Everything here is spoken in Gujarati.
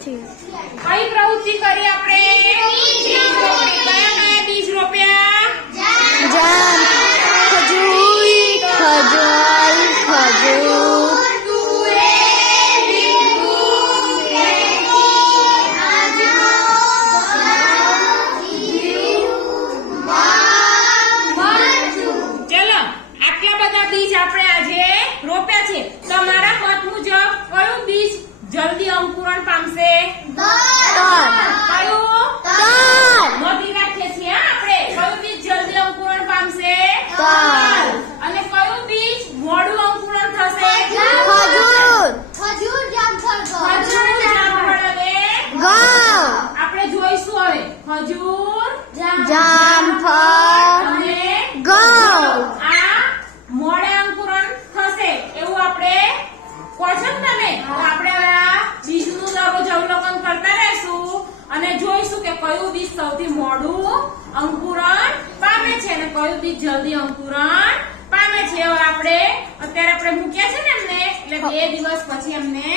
પ્રવૃત્તિ કઈ પ્રવૃત્તિ કરી આપણે. કયા કયા બીજ રોપ્યા. જામ ખજૂરી ખજૂર. ખજૂર આટલા બધા બીજ આપણે આજે રોપ્યા છે. તમારા મત મુજબ કયું બીજ જલ્દી અંકુરણ પામશે તલ કયું તલ નોંધી રાખીએ છીએ હા આપણે કયું બીજ જલ્દી અંકુરણ પામશે તલ અને કયું બીજ મોડું અંકુરણ થશે ખજૂર ખજૂર, જામફળ અને ઘઉં આપણે જોઈશું હવે ખજૂર જામફળ અને ઘઉં આ મોડે અંકુરણ થશે. એવું આપણે કહો છો તમે? આપણે આ બીજનું દરરોજ અવલોકન કરતા રહેશું અને જોઈશું કે કયું બીજ સૌથી મોડું અંકુરણ પામે છે અને કયું બીજ જલ્દી અંકુરણ પામે છે. આપણે અત્યારે આપણે મૂક્યા છે ને એમને એટલે બે દિવસ પછી એમને